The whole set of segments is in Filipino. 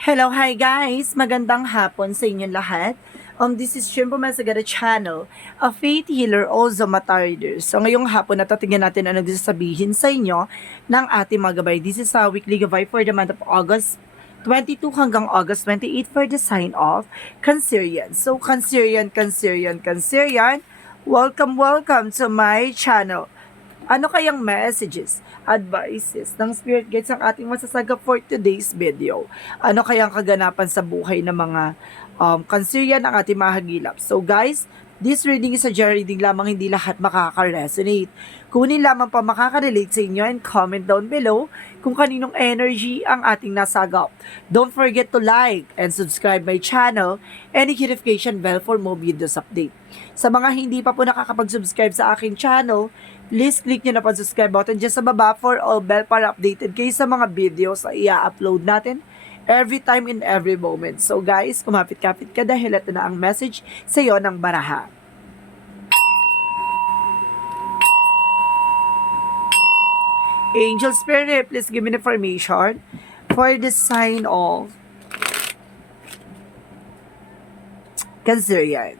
Hello, hi guys! Magandang hapon sa inyong lahat. This is Shimpo Masagada Channel, a faith healer also matarder. So ngayong hapon natatingnan natin ano gusto sabihin sa inyo ng ating mga gabay. This is a weekly gabay for the month of August 22 hanggang August 28 for the sign of Cancerian. So Cancerian, welcome to my channel. Ano kayang messages, advices ng spirit guides ang ating masasagap for today's video? Ano kayang kaganapan sa buhay ng mga Cancerian ang ating mahagilap? So guys, this reading is a general reading lamang, hindi lahat makaka-resonate. Kunin lamang pa makaka-relate sa inyo and comment down below kung kaninong energy ang ating nasagap. Don't forget to like and subscribe my channel and hit notification bell for more videos update. Sa mga hindi pa po nakakapag-subscribe sa aking channel, please click nyo na po subscribe button dyan sa baba for all bell para updated kayo sa mga videos na i-upload natin every time in every moment. So guys, kumapit-kapit ka dahil ito na ang message sa iyo ng baraha. Angel Spirit, please give me information for the sign of Cancerian.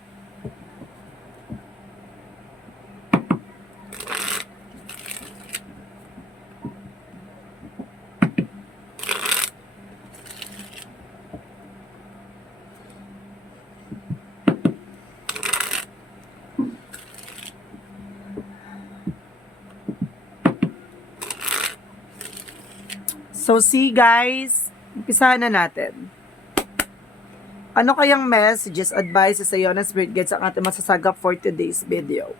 So see guys, umpisahan na natin. Ano kayang messages, advices sa iyo ng spirit guides ang ating masasagap for today's video?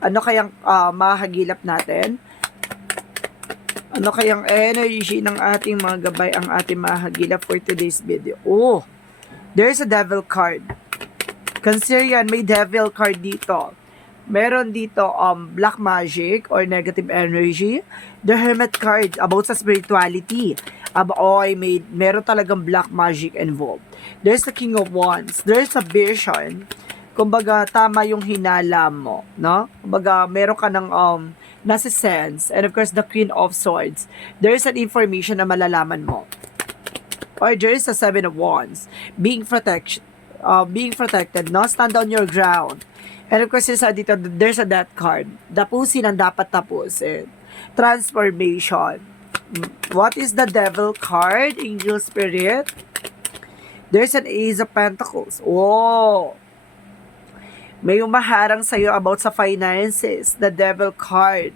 Ano kayang mahagilap natin? Ano kayang energy ng ating mga gabay ang ating mahagilap for today's video? Oh, there's a devil card. Cancerian, may devil card dito. Meron dito black magic or negative energy. The Hermit card about sa spirituality. Meron talagang black magic involved. There's the King of Wands. There's a vision. Kumbaga tama yung hinala mo, no? Kumbaga meron ka ng nasa sense. And of course the Queen of Swords. There's an information na malalaman mo. Or there's a Seven of Wands. Being protected, no? Stand on your ground. And of course, dito, there's a death card. Tapusin ang dapat tapusin. Transformation. What is the devil card? Angel Spirit. There's an Ace of Pentacles. Whoa! May umaharang sa'yo about sa finances. The devil card.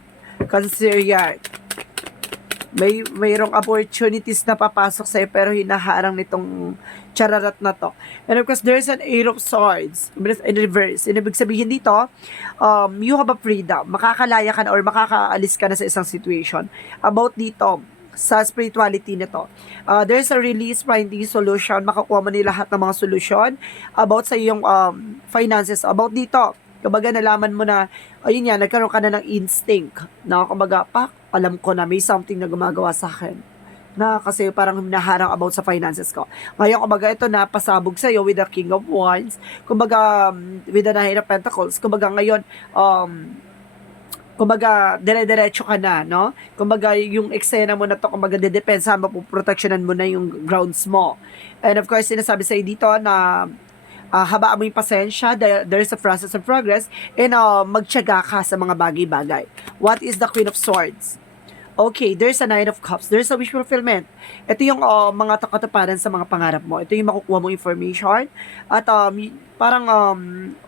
Cancerian. Mayroong opportunities na papasok sa'yo pero hinaharang nitong chararat na to. And of course, there's an Eight of Swords in reverse. Ibig sabihin dito, you have a freedom. Makakalaya ka na or makakaalis ka na sa isang situation. About dito, sa spirituality nito. There's a release, finding solution. Makakuha mo ni lahat ng mga solusyon about sa iyong finances. About dito, kumbaga nalaman mo na, ayun yan, nagkaroon ka na ng instinct. Na kumbaga, alam ko na may something na gumagawa sa akin na kasi parang hinaharang about sa finances ko. Ngayon, kumbaga, ito na pasabog sa'yo with the King of Wands. Kumbaga, with the Nine of Pentacles. Kumbaga, ngayon, kumbaga, dire-diretso ka na, no? Kumbaga, yung eksena mo na to, kumbaga, dedepensa mo, protectionan mo na yung grounds mo. And of course, sinasabi sa'yo dito na habaan mo yung pasensya, there's a process of progress, and magtiyaga ka sa mga bagay-bagay. What is the Queen of Swords? Okay, there's a Nine of Cups. There's a wish fulfillment. Ito yung mga katuparan sa mga pangarap mo. Ito yung makukuha mo information. At parang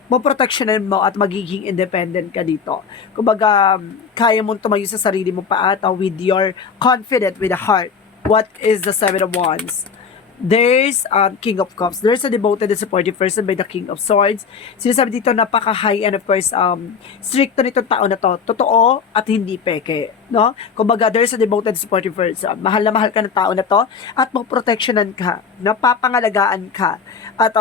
poprotectionan mo at magiging independent ka dito. Kumbaga, kaya mong tumayo sa sarili mo pa at with your confident with the heart. What is the Seven of Wands? There's King of Cups. There's a devoted and supportive person by the King of Swords. Sinasabi dito napaka-high and of course stricto nitong tao na to. Totoo at hindi peke, no? Kumbaga there's a devoted supportive person. Mahal na mahal ka ng tao na to at mo-protectionan ka, napapangalagaan ka at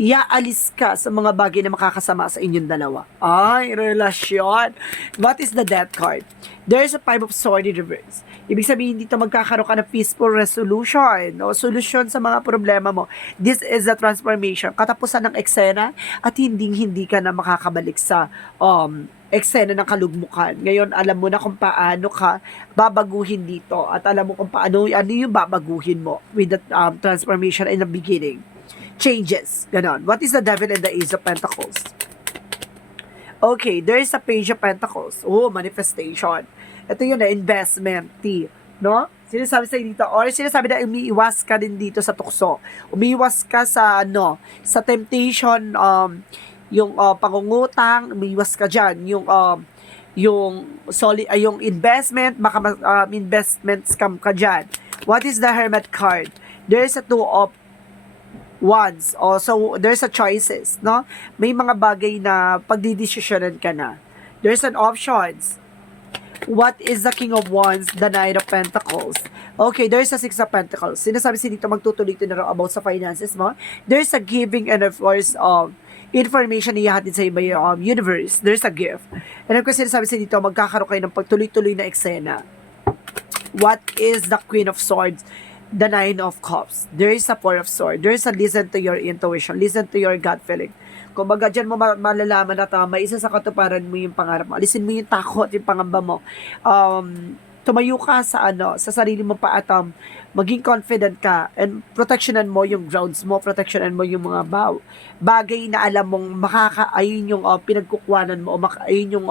iaalis ka sa mga bagay na makakasama sa inyong dalawa. Ay, relasyon. What is the Death card? There's a Five of Swords in reverse. Ibig sabihin dito magkakaroon ka ng peaceful resolution o solusyon sa mga problema mo. This is a transformation, katapusan ng eksena at hindi ka na makakabalik sa eksena ng kalugmukan. Ngayon, alam mo na kung paano ka babaguhin dito at alam mo kung paano ano yung babaguhin mo with the transformation in the beginning. Changes. Ganon. What is the devil and the ace of pentacles? Okay, there is a page of pentacles. Oh, manifestation. Ito yun na investment, T. No? Sinasabi sa'yo dito, or sinasabi na umiiwas ka din dito sa tukso. Umiiwas ka sa, sa temptation, yung pangungutang, umiiwas ka dyan. Yung investment, baka investment scam ka dyan. What is the Hermit card? There is a two of wands. So, there's a choices, no? May mga bagay na pagdidesisyonan ka na. There's an options. What is the King of Wands? The Knight of Pentacles. Okay, there's a Six of Pentacles. Sinasabi si dito, magtutuloy-tuloy na raw about sa finances mo. There's a giving and of course, information na ihatid sa iba yung universe. There's a gift. And of course, sinasabi si dito, magkakaroon kayo ng pagtuloy-tuloy na eksena. What is the Queen of Swords? The Nine of Cups. There is a Four of Swords. There is a listen to your intuition. Listen to your gut feeling. Kung baga dyan mo malalaman na tama, isa sa katuparan mo yung pangarap mo. Alisin mo yung takot, yung pangamba mo. Tumayo ka sa sa sarili mo pa at maging confident ka and protectionan mo yung grounds mo, protectionan mo yung mga bagay na alam mong ayun yung pinagkukuhanan mo, ayun yung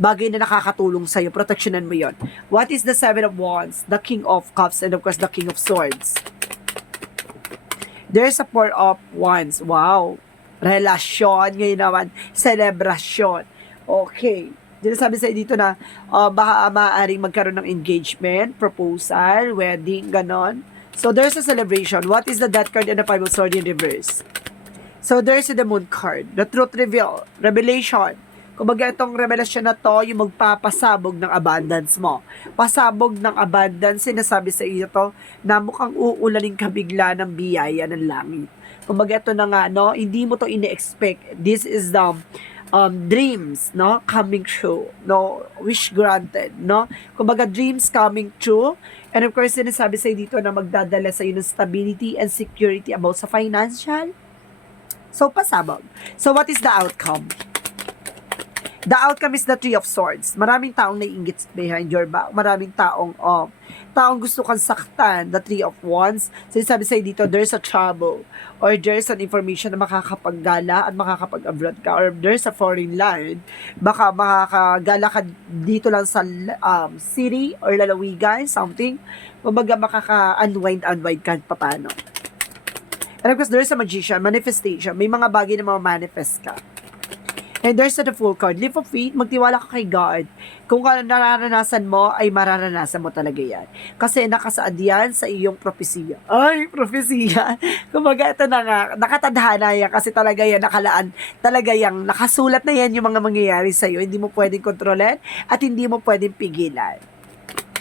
bagay na nakakatulong sa'yo, protectionan mo yon. What is the Seven of Wands? The King of Cups and of course the King of Swords. There's a Four of Wands. Wow. Relasyon, ngayon naman, celebration. Okay. Sinasabi sa'yo dito na baka maaaring magkaroon ng engagement, proposal, wedding, ganon. So, there's a celebration. What is the Death card and the Five of Swords in reverse? So, there's the Moon card. The Truth Reveal. Revelation. Kumbaga itong revelasyon na to, yung magpapasabog ng abundance mo. Pasabog ng abundance, sinasabi sa iyo to, na mukhang uulaling ka bigla ng biyaya ng langit. Kumbaga ito na nga, hindi mo to ini-expect. This is the dreams, coming true. Wish granted, Kumbaga dreams coming true. And of course, sinasabi sa'yo dito na magdadala sa'yo ng stability and security about sa financial. So, pasabog. So, what is the outcome? The outcome is the Three of Swords. Maraming taong naiinggit behind your back. Maraming taong gusto kang saktan. The Three of Wands. Sinasabi sa'yo dito, there's a trouble. Or there's an information na makakapaggala at makakapag-abroad ka. Or there's a foreign land. Baka makakagala ka dito lang sa city or lalawigan, something. Kumbaga makaka-unwind ka paano. And of course, there's a magician, manifestation. May mga bagay na manifest ka. And there's the Fool card. Leap of faith, magtiwala ka kay God. Kung nararanasan mo, ay mararanasan mo talaga yan. Kasi nakasaad yan sa iyong propesiya. Ay, propesiya. Kumbaga, ito na nga, nakatadhana yan kasi talaga yan, nakalaan. Talaga yan, nakasulat na yan yung mga mangyayari sa'yo. Hindi mo pwedeng kontrolin at hindi mo pwedeng pigilan.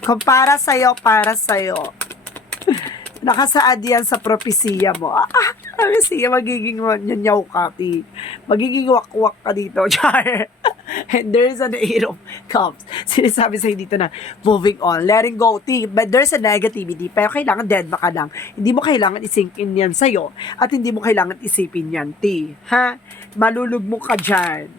Kung para sa'yo, para sa'yo. Nakasaad yan sa propesiya mo. Propesiya, magiging nyanyaw ka, magiging wak-wak ka dito, char. And there's an Eight of Cups. Sinasabi sa'yo dito na, moving on, letting go, but there's a negativity, pero kailangan dead ka lang. Hindi mo kailangan isink in yan sa'yo, at hindi mo kailangan isipin yan, ha? Malulugmok ka dyan.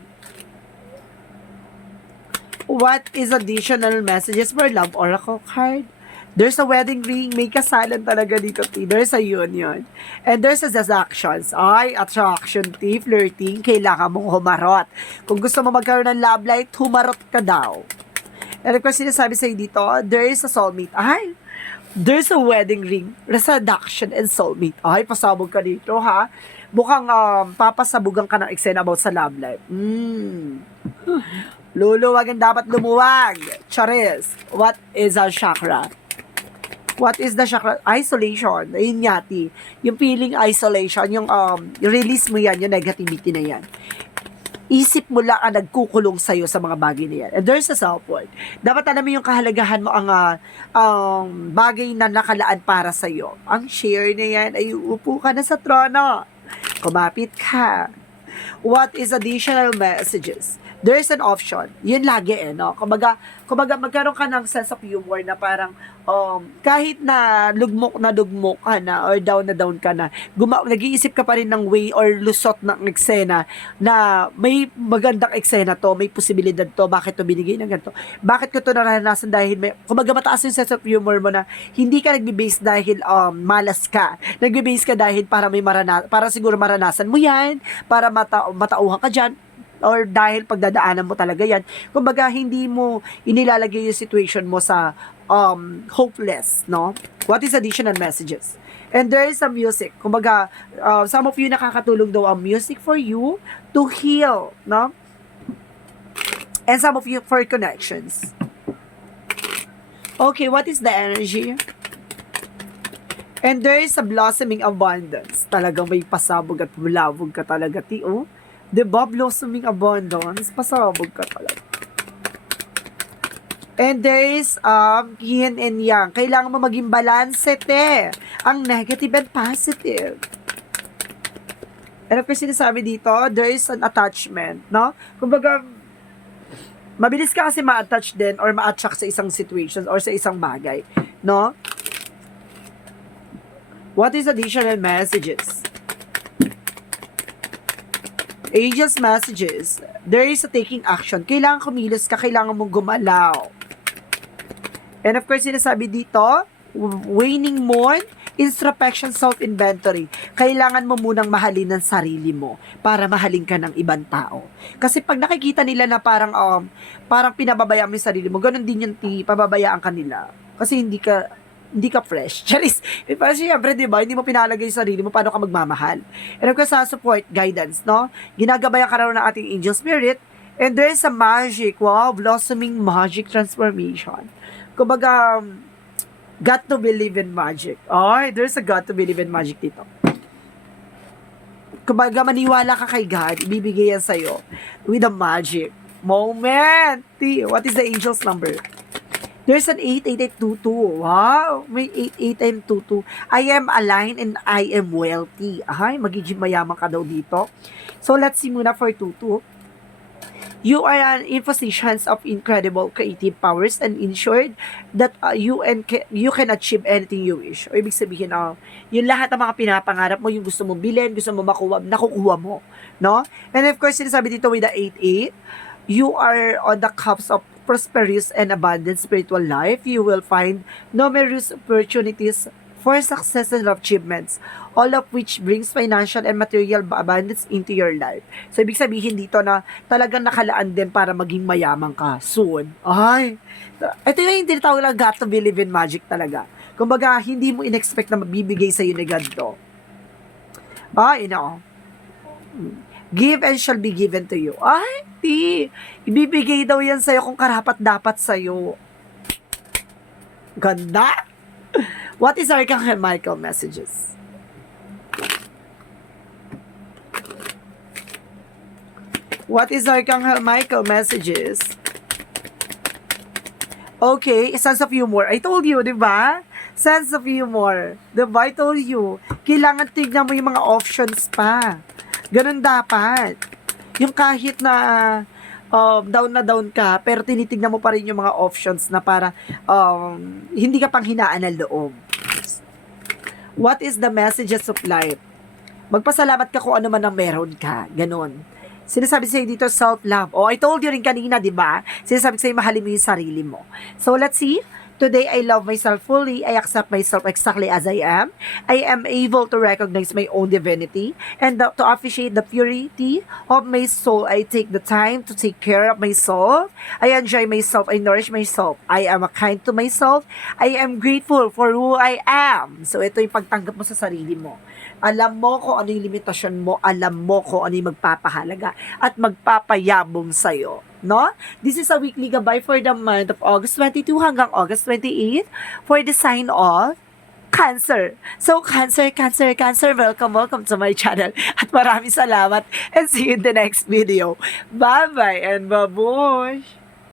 What is additional messages for love oracle card? There's a wedding ring. May kasalan talaga dito, There's a union. And there's a actions. Ay, attraction, flirting. Kailangan mong humarot. Kung gusto mo magkaroon ng love life, humarot ka daw. And of course, sinasabi sa'yo dito, there is a soulmate. Ay, there's a wedding ring. Seduction and soulmate. Ay, pasabog ka dito, ha? Mukhang papasabugan ka ng eksena about sa love life. Luluwag ang dapat lumuwag. Charis. What is a chakra? What is the chakra? Isolation. Ayun yati. Yung feeling isolation, yung release mo yan, yung negativity na yan. Isip mo lang ang nagkukulong sa'yo sa mga bagay na yan. And there's a self-worth. Dapat alam mo yung kahalagahan mo ang bagay na nakalaan para sa'yo. Ang share na yan ay upo ka na sa trono. Kumapit ka. What is additional messages? there's an option. Yun lagi no? Kumbaga magkaroon ka ng sense of humor na parang, kahit na lugmok ka na, or down na down ka na, nag-iisip ka pa rin ng way or lusot ng eksena na may magandang eksena to, may posibilidad to, bakit to binigay ng ganito, bakit ko to naranasan dahil may, kumbaga mataas yung sense of humor mo na hindi ka nagbe-base dahil malas ka, nagbe-base ka dahil para para siguro maranasan mo yan, para matauhan ka dyan, or dahil pagdadaanan mo talaga yan. Kumbaga, hindi mo inilalagay yung situation mo sa hopeless, no? What is additional messages? And there is some music. Kumbaga, some of you nakakatulong daw ang music for you to heal, no? And some of you for connections. Okay, what is the energy? And there is a blossoming abundance. Talagang may pasabog at bulabog ka talaga, Tio. Diba? Blossoming abundance. Pasabog ka talaga. And there is yin and yang. Kailangan mo maging balance, te. Ang negative and positive. And of course, sinasabi dito, there is an attachment, no? Kumbaga, mabilis ka kasi ma-attach din or ma-attract sa isang situation or sa isang bagay, no? What is additional messages? Angels messages. There is a taking action. Kailangan kumilos ka, kailangan mong gumalaw. And of course, sinasabi dito, waning moon, introspection, self-inventory. Kailangan mo munang mahalin ang sarili mo para mahalin ka ng ibang tao. Kasi pag nakikita nila na parang pinababayaan mo yung sarili mo, ganun din yung pababayaan ka nila. Kasi hindi ka fresh. Charis, parang siyempre, di ba, hindi mo pinalagay yung sarili mo, paano ka magmamahal. And of course, sa support, guidance, no? Ginagabayan ka raw ng ating angel spirit, and there is a magic, wow, blossoming magic transformation. Kumbaga, got to believe in magic. Ay, there's a got to believe in magic dito. Kumbaga, maniwala ka kay God, ibibigay yan sa'yo with a magic moment. What is the angel's number? There's an 88822. Wow, may 88822. I am aligned and I am wealthy. Ay, magiging mayaman ka daw dito. So, let's see muna for 22. You are in positions of incredible creative powers and ensured that you can achieve anything you wish. O ibig sabihin, yung lahat ng mga pinapangarap mo, yung gusto mong bilhin, gusto mong makuha, nakukuha mo. No? And of course, sinasabi dito with the 88, you are on the cups of prosperous and abundant spiritual life. You will find numerous opportunities for success and achievements, all of which brings financial and material abundance into your life. So, ibig sabihin dito na talagang nakalaan din para maging mayaman ka soon. Ay, ito yung tinatawag lang got to believe in magic talaga. Kumbaga, hindi mo in-expect na mabibigay sa'yo ni God to. Ay, give and shall be given to you. Ay, ibibigay daw yan sa'yo kung karapat-dapat sa'yo. Ganda! What is Archangel Michael messages? What is Archangel Michael messages? Okay, sense of humor. I told you, di ba? Sense of humor. Di ba? I told you. Kailangan tignan mo yung mga options pa. Ganun dapat. Yung kahit na down ka, pero tinitignan mo pa rin yung mga options na para hindi ka pang hinaan ng loob. What is the messages of life? Magpasalamat ka kung ano man ang meron ka. Ganon. Sinasabi sa'yo dito, self-love. I told you rin kanina, di ba? Sinasabi sa'yo, mahalin mo yung sarili mo. So, let's see. Today, I love myself fully. I accept myself exactly as I am. I am able to recognize my own divinity and to appreciate the purity of my soul. I take the time to take care of myself. I enjoy myself. I nourish myself. I am kind to myself. I am grateful for who I am. So, ito yung pagtanggap mo sa sarili mo. Alam mo kung ano yung limitasyon mo. Alam mo kung ano yung magpapahalaga at magpapayabong sa'yo. No? This is a weekly gabay for the month of August 22 hanggang August 28 for the sign of Cancer. So, Cancer, welcome to my channel. At maraming salamat and see you in the next video. Bye-bye and babush!